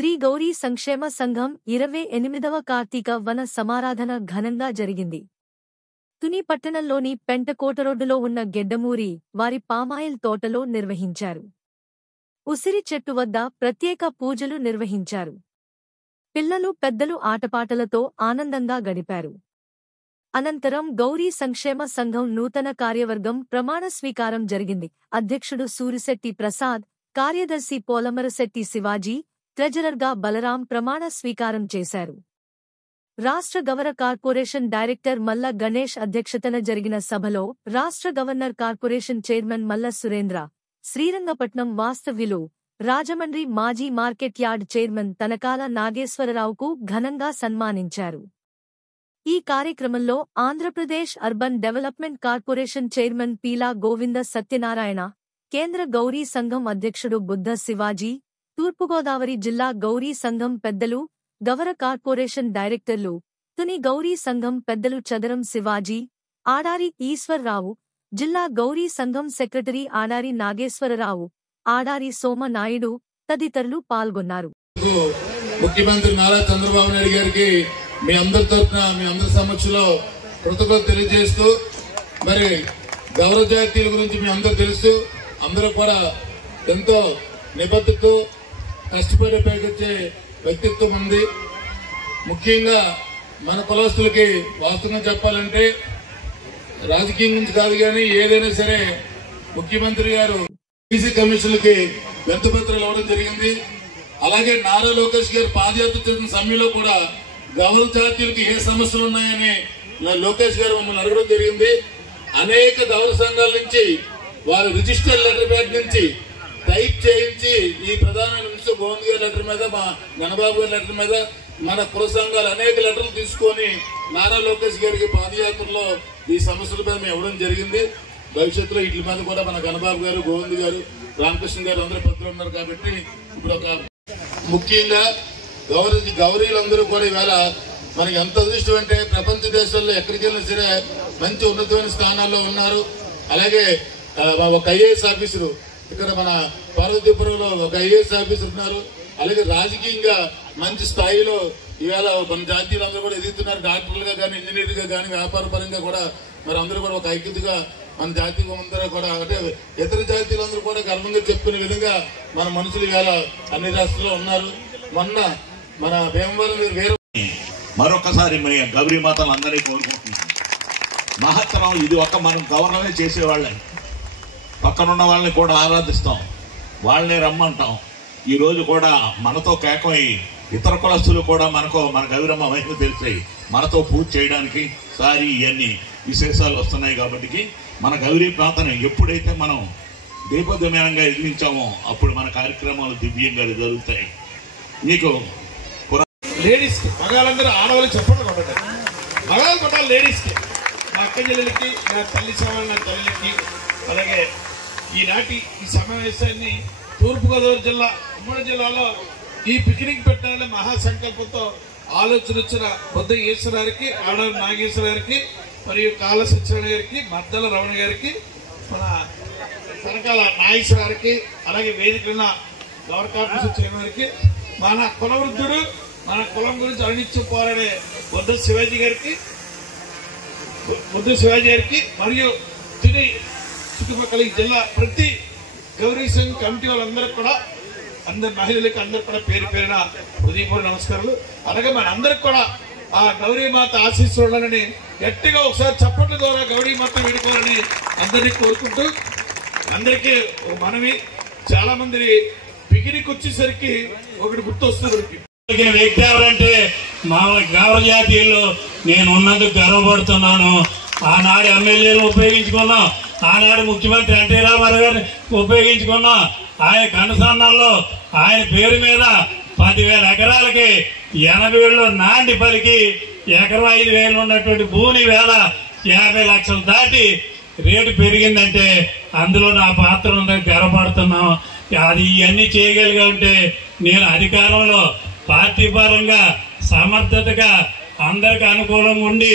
శ్రీ గౌరీ సంక్షేమ సంఘం 28వ కార్తీక వన సమారాధన ఘనంగా జరిగింది. తుని పట్టణంలోని పెంటకోటరోడ్డులో ఉన్న గెడ్డమూరి వారి పామాయిల్ తోటలో నిర్వహించారు. ఉసిరి చెట్టు వద్ద ప్రత్యేక పూజలు నిర్వహించారు. పిల్లలు పెద్దలు ఆటపాటలతో ఆనందంగా గడిపారు. అనంతరం గౌరీ సంక్షేమ సంఘం నూతన కార్యవర్గం ప్రమాణ స్వీకారం జరిగింది. అధ్యక్షుడు సూరిశెట్టి ప్రసాద్, కార్యదర్శి పోలమరశెట్టి శివాజీ, ట్రెజరర్గా బలరాం ప్రమాణ స్వీకారం చేశారు. రాష్ట్ర గవర్నర్ కార్పొరేషన్ డైరెక్టర్ మల్ల గణేష్ అధ్యక్షతన జరిగిన సభలో రాష్ట్ర గవర్నర్ కార్పొరేషన్ చైర్మన్ మల్ల సురేంద్ర, శ్రీరంగపట్నం వాస్తవ్యులు, రాజమండ్రి మాజీ మార్కెట్ యార్డ్ చైర్మన్ తనకాల నాగేశ్వరరావుకు ఘనంగా సన్మానించారు. ఈ కార్యక్రమంలో Andhra Pradesh urban development corporation chairman Peela Govinda Satyanarayana, కేంద్ర గౌరీ సంఘం అధ్యక్షుడు బుద్ధ శివాజీ, తూర్పుగోదావరి జిల్లా గౌరీ సంఘం పెద్దలు, గవర కార్పొరేషన్ డైరెక్టర్లు, తుని గౌరీ సంఘం పెద్దలు చదరం శివాజీ, ఆడారి ఈశ్వర్రావు, జిల్లా గౌరీ సంఘం సెక్రటరీ ఆడారి నాగేశ్వరరావు, ఆడారి సోమ నాయుడు తదితరులు పాల్గొన్నారు. ముఖ్యమంత్రి నారా చంద్రబాబు నాయుడు గారికి మీ అందరి తరఫున మీ అందరి సమక్షంలో కృతజ్ఞతలు తెలియజేస్తూ, మరి గౌరవ జాతీయుల గురించి మీ అందరూ తెలుస్తూ అందరూ కూడా ఎంతో నిబద్ధతతో కష్టపడి పైకొచ్చే వ్యక్తిత్వం ఉంది. ముఖ్యంగా మన కులస్తులకి వాస్తవంగా చెప్పాలంటే రాజకీయం నుంచి కాదు కానీ ఏదైనా సరే ముఖ్యమంత్రి గారు బీసీ కమిషన్లకి వినతిపత్రాలు ఇవ్వడం జరిగింది. అలాగే నారా లోకేష్ గారు పాదయాత్ర చేసిన సమయంలో కూడా గౌరవ జాతీయులకి ఏ సమస్యలు ఉన్నాయని లోకేష్ గారు మమ్మల్ని అడగడం జరిగింది. అనేక గౌరవ సంఘాల నుంచి వారి రిజిస్టర్డ్ లెటర్ ప్యాడ్ నుంచి టైప్ చేయించి ఈ ప్రధానమైన మినిస్టర్ గోవింద్ గారి లెటర్ మీద, మా గణబాబు గారి లెటర్ మీద మన కుల సంఘాలు అనేక లెటర్లు తీసుకొని నారా లోకేష్ గారికి పాదయాత్రలో ఈ సమస్యల మీద మేము ఇవ్వడం జరిగింది. భవిష్యత్తులో వీటి మీద కూడా మన గణబాబు గారు, గోవింద్ గారు, రామకృష్ణ గారు అందరూ పెద్దలు ఉన్నారు కాబట్టి ఇప్పుడు ఒక ముఖ్యంగా గౌరీలందరూ కూడా ఈవేళ మనకి ఎంత అదృష్టం అంటే ప్రపంచ దేశాల్లో ఎక్కడికి వెళ్ళినా సరే మంచి ఉన్నతమైన స్థానాల్లో ఉన్నారు. అలాగే ఒక ఐఏఎస్ ఆఫీసరు ఇక్కడ మన పార్వతీపురంలో ఒక ఐఏఎస్ ఆఫీసర్ ఉన్నారు. అలాగే రాజకీయంగా మంచి స్థాయిలో ఈవేళ మన జాతీయులందరూ కూడా ఎదుగుతున్నారు. డాక్టర్లుగా కానీ, ఇంజనీర్గా కానీ, వ్యాపార పరంగా కూడా మరి అందరూ కూడా ఒక ఐక్యతగా మన జాతీయ అందరూ కూడా అంటే ఇతర జాతీయులందరూ కూడా గర్వంగా చెప్పుకునే విధంగా మన మనుషులు ఈవేళ అన్ని రాష్ట్రాల్లో ఉన్నారు. మొన్న మన భీమవరం వేరే మరొకసారి గౌరీ మాతలు అందరినీ కోరుకుంటున్నాం. మహత్తరం ఇది ఒక మనం గవర్నమే చేసేవాళ్ళని, పక్కనున్న వాళ్ళని కూడా ఆరాధిస్తాం, వాళ్ళనే రమ్మంటాం. ఈ రోజు కూడా మనతో కేకమై ఇతర కులస్తులు కూడా మన గౌరమ్మ వైపు తెలిసాయి మనతో పూజ చేయడానికి సారి ఇవన్నీ విశేషాలు వస్తున్నాయి. కాబట్టి మన గౌరీ ప్రాంతాన్ని ఎప్పుడైతే మనం దీపోద్యమానంగా ఎదిరించామో అప్పుడు మన కార్యక్రమాలు దివ్యంగా జరుగుతాయి. మీకు లేడీస్ కి మగాళ్ళందరూ ఆడవాళ్ళకి చెప్పడం కొట్టండి, మగాళ్ళు కొట్టాలి లేడీస్ కి, నా అక్క చెల్లెలకి, నా తల్లి సవాళ్ళ నా తల్లికి. అలాగే ఈనాటి ఈ సమావేశాన్ని తూర్పుగోదావరి జిల్లా, ఉమ్మడి జిల్లాలో ఈ పిక్నిక్ పెట్టాలనే మహాసంకల్పంతో ఆలోచన వచ్చిన బుద్ధ ఈశ్వర గారికి, ఆడారి నాగేశ్వర గారికి, మరియు కాళ సత్యనారాయణ గారికి, మద్దల రమణ గారికి, మన తనకాల నాగేశ్వర గారికి, అలాగే వేదికన్న గవర్నర్ కార్పొరేషన్ చైర్మన్ గారికి, మన కుల వృద్ధుడు మన కులం గురించి అనిత్యం పోరాడే బుద్ధ శివాజీ గారికి, మరియు తుని చుట్టుపక్కల జిల్లా ప్రతి గౌరీ సంఘ్ కమిటీ వాళ్ళందరికీ కూడా, అందరి మహిళలకి అందరు కూడా పేరు పేరున హృదయపూర్వక నమస్కారాలు. అలాగే మన అందరికి కూడా ఆ గౌరీమాత ఆశీస్సులని గట్టిగా ఒకసారి చప్పట్ల ద్వారా గౌరీమాత వేడుకోవాలని అందరినీ కోరుకుంటూ, అందరికీ మనవి, చాలా మంది పిక్నిక్ వచ్చేసరికి ఒకటి గుర్తొస్తుంది. వ్యక్తి ఎవరంటే మా గౌరవ జాతీయుల్లో నేను ఉన్నందుకు గర్వపడుతున్నాను. ఆనాడు ఎమ్మెల్యేలు ఉపయోగించుకున్నాం, ఆనాడు ముఖ్యమంత్రి ఎన్టీ రామారావు గారిని ఉపయోగించుకున్నాం. ఆయన కనుసన్నాల్లో ఆయన పేరు మీద 10,000 ఎకరాలకి 80 నాండి పలికి ఎకరం 5,000 ఉన్నటువంటి భూమి వేళ 50 లక్షలు దాటి రేటు పెరిగిందంటే అందులో నా పాత్ర ఉందని గర్వపడుతున్నాం. అది ఇవన్నీ చేయగలిగా ఉంటే నేను అధికారంలో పార్టీ పరంగా సమర్థతగా అందరికి అనుకూలంగా ఉండి